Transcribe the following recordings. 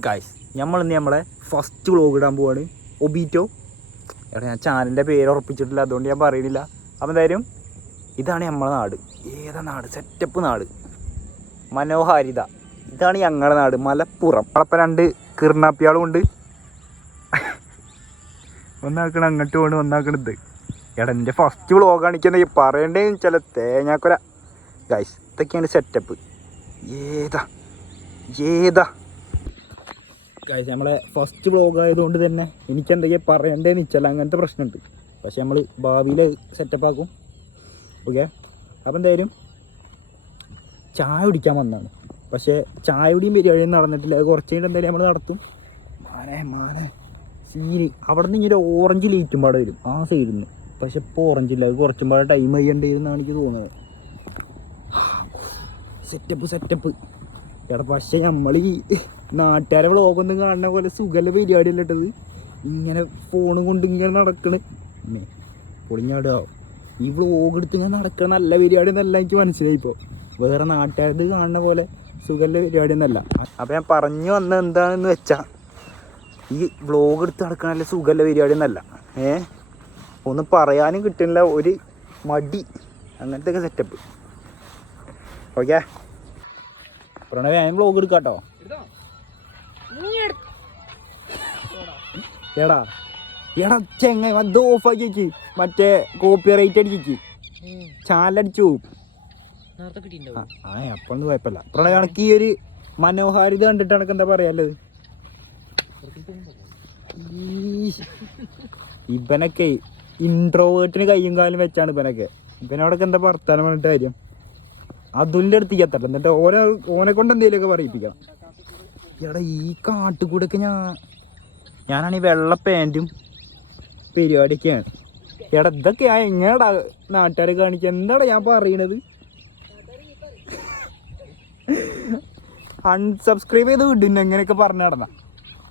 Guys നമ്മളിന്ന് നമ്മളെ first vlog ഇടാൻ പോവാണ്. ഒബീറ്റോ? എവിടെ ഞാൻ ചാനലിന്റെ പേര് ഉറപ്പിച്ചിട്ടില്ല അതുകൊണ്ട് ഞാൻ പറയുന്നില്ല അപ്പം എന്തായാലും ഇതാണ് നമ്മളെ നാട്. ഏതാ നാട്? സെറ്റപ്പ് നാട്. മനോഹാരിത. ഇതാണ് ഞങ്ങളുടെ നാട് മലപ്പുറം. അപ്പം രണ്ട് കിർണാപ്പിയാളും ഉണ്ട് ഒന്നാക്കണം അങ്ങോട്ട് ഒന്നാക്കണം ഒന്നാക്കണത് എടാ എന്റെ ഫസ്റ്റ് വ്ളോഗ് കാണിക്കുന്ന പറയണ്ടേ ചില തേങ്ങാക്കൊല ഗൈസ് ഇതൊക്കെയാണ് സെറ്റപ്പ് ഏതാ? ഏതാ? ഗൈസ് നമ്മളെ ഫസ്റ്റ് വ്ളോഗ് ആയതുകൊണ്ട് തന്നെ എനിക്ക് എന്തൊക്കെയാ പറയണ്ടേന്ന് വെച്ചാൽ അങ്ങനത്തെ പ്രശ്നമുണ്ട് പക്ഷെ നമ്മൾ ഭാവിയിൽ സെറ്റപ്പ് ആക്കും. ഓക്കെ അപ്പം എന്തായാലും ചായ കുടിക്കാൻ വന്നതാണ് പക്ഷേ ചായ കുടിയും പരിപാടിയും നടന്നിട്ടില്ല. അത് കുറച്ച് കഴിഞ്ഞിട്ട് എന്തായാലും നമ്മൾ നടത്തും. മാനേ മാനേ സീന് അവിടെ നിന്ന് ഇങ്ങനെ ഓറഞ്ച് ലീറ്റും പാടെ വരും. ആ സൈഡിൽ നിന്ന് പക്ഷെ ഇപ്പോൾ ഓറഞ്ച് ഇല്ല. അത് കുറച്ചും പാടെ ടൈം ചെയ്യേണ്ടിയിരുന്നാണ് എനിക്ക് തോന്നുന്നത്. സെറ്റപ്പ് സെറ്റപ്പ് എടാ പക്ഷെ നമ്മൾ ഈ നാട്ടുകാരെ വ്ളോഗൊന്നും കാണുന്ന പോലെ സുഖല്ല പരിപാടി അല്ല ഇട്ടത് ഇങ്ങനെ ഫോണും കൊണ്ട് ഇങ്ങനെ നടക്കണ്. പൊളിഞ്ഞാടുക ഈ വ്ളോഗ് എടുത്ത് ഇങ്ങനെ നടക്കണ നല്ല പരിപാടി എന്നല്ല എനിക്ക് മനസ്സിലായി ഇപ്പോൾ വേറെ നാട്ടുകാരത് കാണുന്ന പോലെ സുഖല്ല പരിപാടി എന്നല്ല. അപ്പോൾ ഞാൻ പറഞ്ഞു വന്ന എന്താണെന്ന് വെച്ചാൽ ഈ വ്ളോഗ് എടുത്ത് നടക്കണ നല്ല സുഖല്ല പരിപാടി എന്നല്ല. ഏ? ഒന്നും പറയാനും കിട്ടുന്നില്ല ഒരു മടി അങ്ങനത്തെ ഒക്കെ സെറ്റപ്പ് ഓക്കെ പ്രണവ് ഞാൻ വ്ളോഗ് എടുക്കാട്ടോ. കേട്ടോ എടാ എടാ. ചെങ്ങ അത് ഓഫാക്കി വെക്ക്. മറ്റേ കോപ്പി റൈറ്റ് അടിച്ചിക്ക് ചാലടിച്ചു ആ അപ്പൊന്നും കുഴപ്പമില്ല. പ്രണവ് കണക്ക് ഈ ഒരു മനോഹാരിത കണ്ടിട്ട് കണക്ക് എന്താ പറയാല്ലത് ഇവനൊക്കെ ഇൻട്രോവേർട്ടിന് കയ്യും കാലും വെച്ചാണ് ഇവനൊക്കെ. ഇവനോടൊക്കെ എന്താ വർത്താനം പറഞ്ഞിട്ട് കാര്യം? അതുലിന്റെ അടുത്ത് എത്തട്ടെ എന്നിട്ട് ഓനെ ഓനെ കൊണ്ട് എന്തെങ്കിലുമൊക്കെ പറയിപ്പിക്കണം. എടാ ഈ കാട്ടുകൂടൊക്കെ ഞാൻ ഞാനാണ് ഈ വെള്ള പാന്റും പരിപാടിയൊക്കെയാണ്. എടാ ഇതൊക്കെ ഞാൻ എങ്ങനെടാ നാട്ടുകാരെ കാണിക്കുക എന്താടാ ഞാൻ പറയണത്? അൺസബ്സ്ക്രൈബ് ചെയ്ത് വിടുന്നു എങ്ങനെയൊക്കെ പറഞ്ഞു നടന്ന.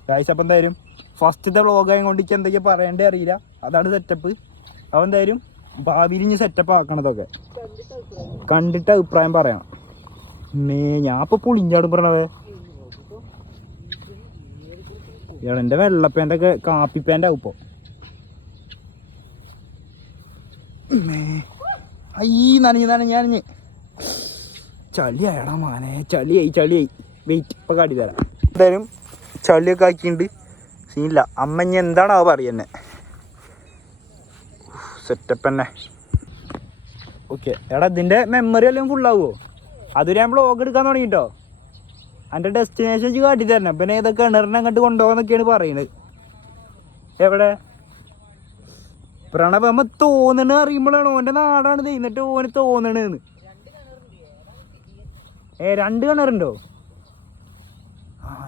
കാഴ്ച അപ്പം എന്തായാലും ഫസ്റ്റത്തെ വ്ളോഗായ കൊണ്ട് എനിക്ക് എന്തൊക്കെയാ പറയണ്ടേ അറിയില്ല. അതാണ് സെറ്റപ്പ് അപ്പോൾ എന്തായാലും ഭാവിയിൽ ഇനി സെറ്റപ്പ് ആക്കണതൊക്കെ. കണ്ടിട്ട് അഭിപ്രായം പറയണം മേ ഞാൻ ഇപ്പൊ പൊളിഞ്ഞാടും പറഞ്ഞവേ ഇയാളെ വെള്ളപ്പേന്റെ ഒക്കെ കാപ്പിപ്പേന്റെ കാപ്പി പാന്റ് ഇപ്പോ. നനഞ്ഞ് നനഞ്ഞ് നനഞ്ഞ്. ചളിയായടാ മാനെ ചളിയായി ചളിയായി. വെയിറ്റ് ഇപ്പൊ കാട്ടി തരാം. എന്തായാലും ചളിയൊക്കെ ആക്കിയിട്ടുണ്ട് സീനില്ല. അമ്മ ഇനി എന്താണോ പറയുന്നെ. സെറ്റപ്പ് തന്നെ. ഓക്കെ എടാ ഇതിന്റെ മെമ്മറി എല്ലാം ഫുള്ളാവോ അതൊരു ഞാൻ ബ്ലോഗ് എടുക്കാൻ തുടങ്ങിട്ടോ. എന്റെ ഡെസ്റ്റിനേഷൻ വെച്ച് കാട്ടി തരണം. പിന്നെ ഇതൊക്കെ കിണറിനെ അങ്ങോട്ട് കൊണ്ടുപോകാന്നൊക്കെയാണ് പറയുന്നത് എവിടെ? പ്രണവ് നമ്മൾ തോന്നണ അറിയുമ്പോഴാണ്? ഓന്റെ നാടാണ് എന്നിട്ട് ഓന് തോന്നണെന്ന്. ഏ രണ്ട് കിണറുണ്ടോ?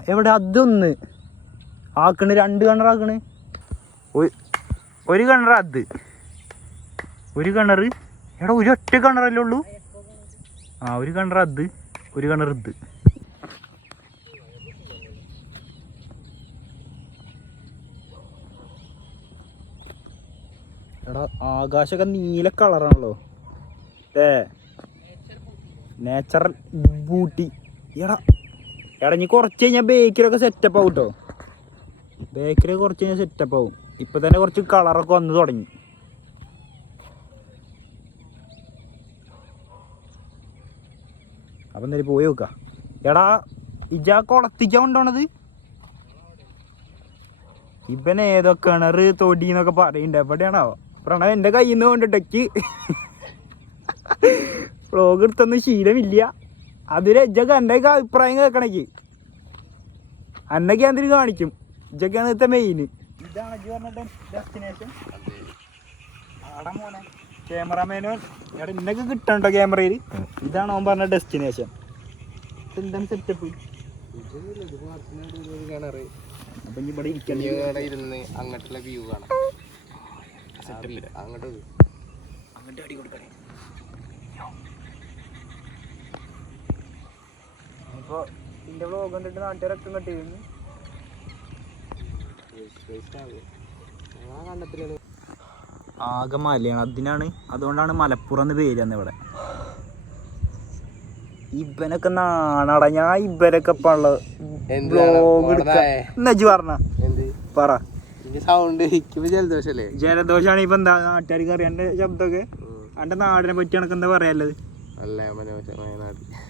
എവിടെ? അതൊന്ന്. ആക്കണ് രണ്ട് കിണറാക്കണ്. ഒരു- ഒരു കിണർ അത്. ഒരു കിണർ. എടാ ഒരു ഒറ്റ കിണറല്ലേ ഉള്ളൂ? ആ ഒരു കിണർ അത് ഒരു കിണർ ഇത്. എടാ ആകാശമൊക്കെ നീല കളറാണല്ലോ. ഏ നേച്ചറൽ ബൂട്ടി എടാ. എടാ ഇനി കുറച്ച് കഴിഞ്ഞാൽ ബേക്കിലൊക്കെ സെറ്റപ്പ് ആവും കേട്ടോ ബേക്കറി കുറച്ച് കഴിഞ്ഞാൽ സെറ്റപ്പ് ആവും. ഇപ്പം തന്നെ കുറച്ച് കളറൊക്കെ വന്നു തുടങ്ങി. അപ്പം എന്തായാലും പോയി നോക്ക. എടാ ഇജാ കുളത്തിക്കാൻ ഇവൻ ഏതോ കിണറ് തൊടി എന്നൊക്കെ പറയണ്ട. എവിടെയാണോ? പ്രണവ് എന്റെ കയ്യിൽ നിന്ന് കൊണ്ടിട്ടേക്ക് വ്ളോഗ് എടുത്തൊന്നും ശീലമില്ല. അതിൽ ഇജക്ക് എന്റെയൊക്കെ അഭിപ്രായം കേൾക്കണേക്ക് അന്നൊക്കെ അതിന് കാണിക്കും. ഇജക്കാണ് ഇത്തെ മെയിൻ ഇതാണ് ഡെസ്റ്റിനേഷൻ മോനെ. ക്യാമറാമാനോ എടാ ഇന്നൊക്കെ കിട്ടണ്ടോ ക്യാമറയിൽ ഇതാണ് അവൻ പറഞ്ഞ ഡെസ്റ്റിനേഷൻ എന്താണ് സെറ്റപ്പ് അപ്പൊ ഇവിടെ ഇരിക്കണ്ടേ ഇവിടെ ഇരുന്ന് അങ്ങോട്ടുള്ള വ്യൂ കാണാം. അങ്ങോട്ട് അങ്ങോട്ട് അടി കൊടുക്കണേ അപ്പോൾ ഇതിന്റെ വ്ളോഗ് കണ്ടിട്ട് നാട്ടുകാരൊക്കെ ഇങ്ങോട്ട് വരുന്നു ആകെ മലയാണ്. അതിനാണ് അതുകൊണ്ടാണ് മലപ്പുറം എന്ന് പേര് തന്നെ ഇവിടെ. ഇവനൊക്കെ നാണാടാ. ഞാൻ? ബ്ലോഗ് പോണതായേ. എന്നു പറഞ്ഞ? പറ. സൗണ്ട് ജലദോഷല്ലേ? ജലദോഷാണ് ഇപ്പൊ എന്താ നാട്ടുകാർക്ക് അറിയാം. എന്റെ ശബ്ദമൊക്കെ. എന്റെ നാടിനെ പറ്റി എന്താ പറയാനുള്ളത്? അല്ലേ മനോഹരമായ നാട്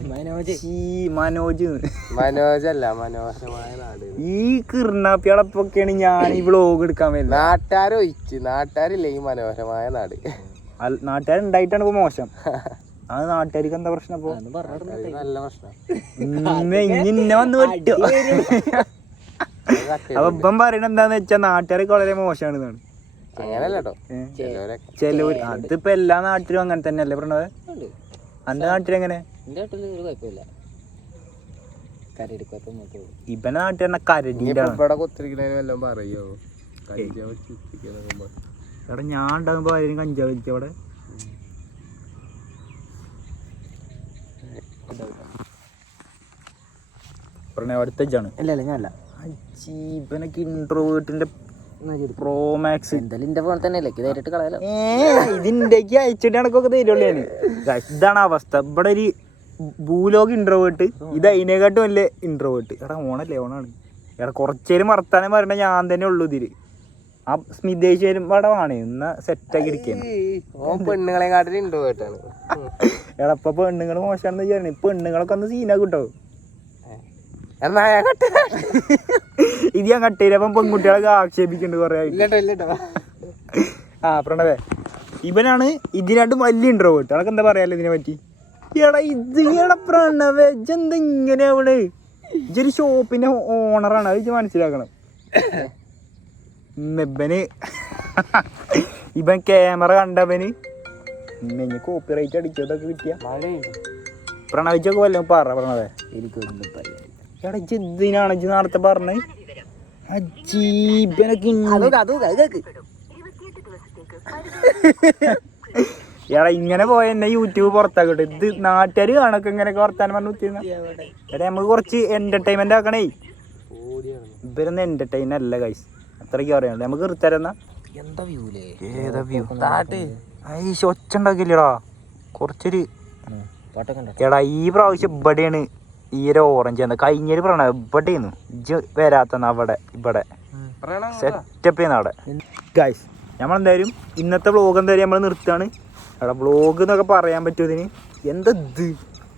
ഈ മനോജ്. മനോജല്ല മനോഹരമായ നാട്. ഈ കിർണാപ്പികളപ്പൊക്കെയാണ് ഞാൻ ഈ വ്ളോഗ് എടുക്കാൻ വരുന്നത്? നാട്ടാരൊഴിച്ച് നാട്ടാരില്ല ഈ മനോഹരമായ നാട്? നാട്ടുകാരുണ്ടായിട്ടാണ് ഇപ്പൊ മോശം. അത് നാട്ടുകാർക്ക് എന്താ പ്രശ്നം ഇപ്പൊ? നല്ല പ്രശ്നം. ഇന്ന് ഇനി ഇന്നെ വന്ന് പറ്റോ അപ്പൊ ഇപ്പം പറയണ എന്താന്ന് വെച്ചാ നാട്ടുകാരൊക്കെ വളരെ മോശമാണ് ഇതാണ് കേട്ടോ ചെലവര് അതിപ്പോ എല്ലാ നാട്ടിലും അങ്ങനെ തന്നെയല്ലേ പറഞ്ഞത്? അന്റെ നാട്ടിലെങ്ങനെ? എന്റെ വീട്ടിൽ ഒരു കുഴപ്പമില്ല. നാട്ടിൽ തന്നെ കരടിയിലാണ് ഇവിടെ കുത്തിരിക്കണേന് എല്ലാം പറയോ? കഞ്ചാവ്. എടാ ഞാൻ ഉണ്ടാകുമ്പോ ആരും കഞ്ചാവ് അവിടെ? പറഞ്ഞ അടുത്ത ആണ് ഇല്ല ഇല്ല ഞാനല്ല. ഇവനൊക്കെ ഇൻട്രോവേർട്ടിന്റെ പ്രോ മാക്സ് എന്തായാലും എന്റെ ഫോൺ തന്നെ അല്ലേ ഇതായിട്ട് കളയാലോ? ഇതിന്റെക്ക് അയച്ചിട്ട് കണക്കൊക്കെ തരുള്ളൂ ഞാൻ ഇതാണ് അവസ്ഥ. ഇവിടെ ഒരു ഭൂലോക ഇൻട്രോവേർട്ട് ഇത് അതിനെക്കാട്ടും വലിയ ഇൻട്രോവേർട്ട് എടാ ഓണല്ലേ ഓണാണ്. എടാ കുറച്ചേരും വർത്താനം പറയണ ഞാൻ തന്നെ ഉള്ളൂ ഇതിൽ. ആ സ്മിതേശ്വരും വേണേ. ഇന്ന് സെറ്റാക്കി ഇരിക്കുന്നു ഓൻ പെണ്ണുങ്ങളെ കാട്ടിൽ എടാ ഇപ്പൊ പെണ്ണുങ്ങൾ മോശമാണെന്ന് ഇപ്പൊ പെണ്ണുങ്ങളൊക്കെ ഒന്ന് സീനാക്കിട്ടോ എന്നാ ഇത് ഞാൻ കട്ടയിലപ്പം പെൺകുട്ടികളൊക്കെ ആക്ഷേപിക്കുന്നുണ്ട് കുറെ ആ പ്രണവേ. ഇവനാണ് ഇതിനായിട്ട് വലിയ ഇൻട്രോവേർട്ട് അതൊക്കെ എന്താ പറയാലോ ഇതിനെ പറ്റി? എടാ ഇത് എടാ പ്രണവേ ഇജെന്താ ഇങ്ങനെ അവിടെ ഇതൊരു ഷോപ്പിന്റെ ഓണറാണ് അത് മനസ്സിലാക്കണം. ഇവന് ഇവൻ ക്യാമറ കണ്ടവന് ഇന്നെ കോപ്പി റൈറ്റ് അടിച്ചതൊക്കെ കിട്ടിയ. പ്രണവിച്ചൊക്കെ വല്ലതും പറ പ്രണവേ. എനിക്ക് എടാ ഇജ്ജ് ഇതിനാണ് ഇജ്ജ് നേരത്തെ പറഞ്ഞത്? എടാ ഇങ്ങനെ പോയ എന്നെ യൂട്യൂബ് പുറത്താക്കട്ടെ. ഇത് നാട്ടുകാര് കാണൊക്കെ ഇങ്ങനെ വർത്താനം പറഞ്ഞു കുത്തിയിരുന്ന. എടാ നമുക്ക് കുറച്ച് എന്റർടൈൻമെന്റ് ആക്കണേ. ഇവരൊന്ന് എന്റർടൈൻ അല്ല കൈസ് അത്രയ്ക്ക് പറയാനുള്ളൂ. നമുക്ക് നിർത്തരുന്ന എന്താ വ്യൂലേ ഏതാ വ്യൂ താട്ട് ഒച്ച ഉണ്ടാക്കില്ലടാ കുറച്ചൊരു എടാ ഈ പ്രാവശ്യം ഇവിടെയാണ്. ഈ ഒരു ഓറഞ്ച് എന്താ കഴിഞ്ഞൊരു പ്രണവ് ഇവിടെ ഇജ് വരാത്തന്ന് അവിടെ ഇവിടെ. സെറ്റപ്പ് ചെയ്യുന്ന അവിടെ. ഗൈസ് നമ്മളെന്തായാലും ഇന്നത്തെ വ്ളോഗ് എന്തായാലും നമ്മൾ നിർത്തുകയാണ്. അവിടെ വ്ളോഗ് എന്നൊക്കെ പറയാൻ പറ്റുമോ ഇതിന്? എന്താ ഇത്?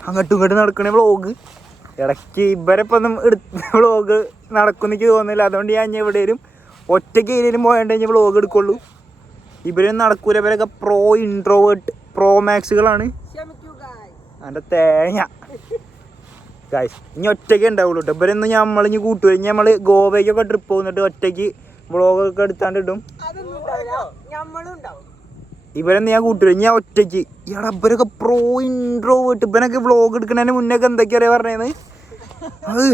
അങ്ങോട്ടും ഇങ്ങോട്ടും നടക്കണ വ്ളോഗ് ഇടയ്ക്ക് ഇവരെപ്പം ഒന്നും എടുത്ത വ്ളോഗ് നടക്കും എനിക്ക് തോന്നുന്നില്ല. അതുകൊണ്ട് ഞാൻ ഇനി എവിടെയും ഒറ്റയ്ക്ക് ഏരിയയിലും പോയാണ്ട് ഞാൻ വ്ളോഗ് എടുക്കുള്ളൂ. ഇവരൊന്നും നടക്കൂല. ഇവരൊക്കെ പ്രോ ഇൻട്രോവേർട്ട് പ്രോ മാക്സുകളാണ് എന്റെ തേങ്ങ. ഗായ്സ് ഇനി ഒറ്റയ്ക്ക് ഉണ്ടാവുള്ളൂ കേട്ടോ ഇവരൊന്നും നമ്മൾ ഇനി കൂട്ടുക ഇനി നമ്മൾ ഗോവയ്ക്കൊക്കെ ട്രിപ്പ് പോകുന്നിട്ട് ഒറ്റയ്ക്ക് വ്ളോഗൊക്കെ എടുത്താണ്ട് ഇടും. ഇവരൊന്നും ഞാൻ കൂട്ടുവരും ഞാൻ ഒറ്റയ്ക്ക്. ഇയാളെ ഇവരൊക്കെ പ്രോ ഇൻട്രോ പോയിട്ട് ഇവനൊക്കെ വ്ളോഗ് എടുക്കണതിന് മുന്നേ എന്തൊക്കെയാ പറഞ്ഞത് അത്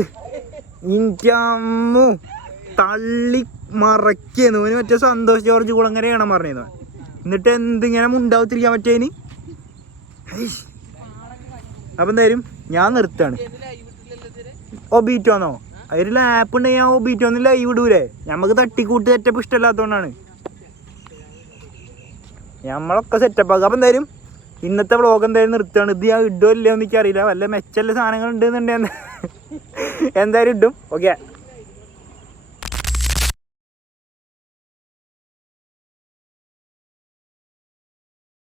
തള്ളി മറക്കുന്നു. അവന് മറ്റേ സന്തോഷ് ജോർജ് കുളങ്ങരയാണ് പറഞ്ഞത് എന്നിട്ട് എന്തിങ്ങനെ മുണ്ടാവത്തിരിക്കാൻ പറ്റേന്? അപ്പം എന്തായാലും ഞാൻ നിർത്താണ് ഒബീറ്റോന്നോ അതിൽ ആപ്പ് ഉണ്ടെങ്കിൽ ഞാൻ ഒബീറ്റോന്ന് ലൈവ് ഇടൂലേ? നമുക്ക് തട്ടിക്കൂട്ട് സെറ്റപ്പ് ഇഷ്ടമല്ലാത്തതുകൊണ്ടാണ് നമ്മളൊക്കെ സെറ്റപ്പ് ആക്കുക അപ്പം എന്തായാലും ഇന്നത്തെ വ്ളോഗ് എന്തായാലും നിർത്തുകയാണ്. ഇത് ഞാൻ ഇടുമോ ഇല്ലയോ എന്ന് എനിക്കറിയില്ല. വല്ല മെച്ചല്ല സാധനങ്ങൾ ഉണ്ട് എന്നുണ്ടെന്ന് എന്തായാലും ഇടും. ഓക്കെ